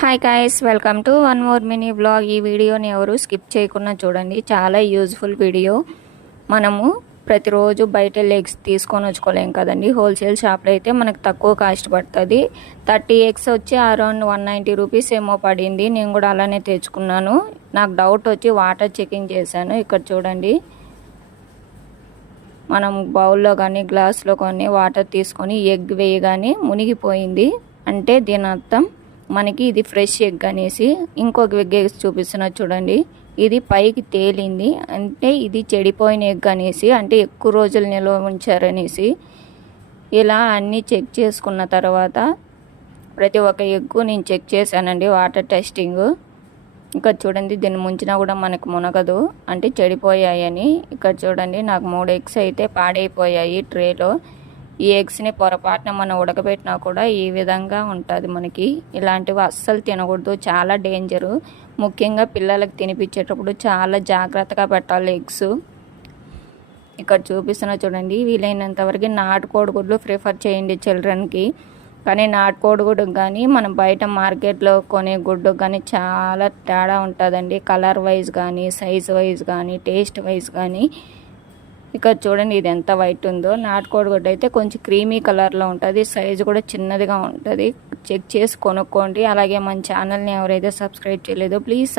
Hi guys welcome to one more mini vlog ఈ వీడియోని ఎవరు స్కిప్ చేయకుండా చూడండి. చాలా యూజ్ఫుల్ వీడియో మనము ప్రతిరోజు బయట లెగ్స్ తీసుకొని వచ్చుకోలేం కదండి. హోల్సేల్ షాప్లో అయితే మనకు తక్కువ కాస్ట్ పడుతుంది. థర్టీ ఎగ్స్ వచ్చి అరౌండ్ వన్ నైంటీ రూపీస్ ఏమో పడింది. నేను కూడా అలానే తెచ్చుకున్నాను. నాకు డౌట్ వచ్చి వాటర్ చెకింగ్ చేశాను. ఇక్కడ చూడండి. మనం బౌల్లో కానీ గ్లాస్లో కానీ వాటర్ తీసుకొని ఎగ్ వేయగానే మునిగిపోయింది. అంటే దీని అర్థం మనకి ఇది ఫ్రెష్ ఎగ్ అనేసి ఇంకొక ఎగ్ వేసి చూపిస్తున్నా చూడండి. ఇది పైకి తేలింది. అంటే ఇది చెడిపోయిన ఎగ్ అనేసి అంటే ఎక్కువ రోజులు నిల్వ ఉంచారనేసి ఇలా అన్నీ చెక్ చేసుకున్న తర్వాత ప్రతి ఒక్క ఎగ్గు నేను చెక్ చేశానండి వాటర్ టెస్టింగ్. ఇక్కడ చూడండి దీన్ని ముంచినా కూడా మనకు మునగదు. అంటే చెడిపోయాయని. ఇక్కడ చూడండి నాకు మూడు ఎగ్స్ అయితే పాడైపోయాయి ట్రేలో. ఈ ఎగ్స్ని పొరపాటున మనం ఉడకబెట్టినా కూడా ఈ విధంగా ఉంటుంది మనకి. ఇలాంటివి అస్సలు తినకూడదు. చాలా డేంజరు. ముఖ్యంగా పిల్లలకు తినిపించేటప్పుడు చాలా జాగ్రత్తగా పెట్టాలి ఎగ్స్. ఇక్కడ చూపిస్తున్నా చూడండి. వీలైనంత వరకు నాటుకోడి గుడ్లు ప్రిఫర్ చేయండి చిల్డ్రన్కి. కానీ నాటుకోడి గుడ్డు కానీ మనం బయట మార్కెట్లో కొనే గుడ్డు కానీ చాలా తేడా ఉంటుందండి. కలర్ వైజ్ కానీ సైజ్ వైజ్ కానీ టేస్ట్ వైజ్ కానీ ఇక్కడ చూడండి ఇది ఎంత వైట్ ఉందో. నాటుకోడి గుడ్డ అయితే కొంచెం క్రీమీ కలర్లో ఉంటుంది. సైజు కూడా చిన్నదిగా ఉంటుంది. చెక్ చేసి కొనుక్కోండి. అలాగే మన ఛానల్ని ఎవరైతే సబ్స్క్రైబ్ చేయలేదో ప్లీజ్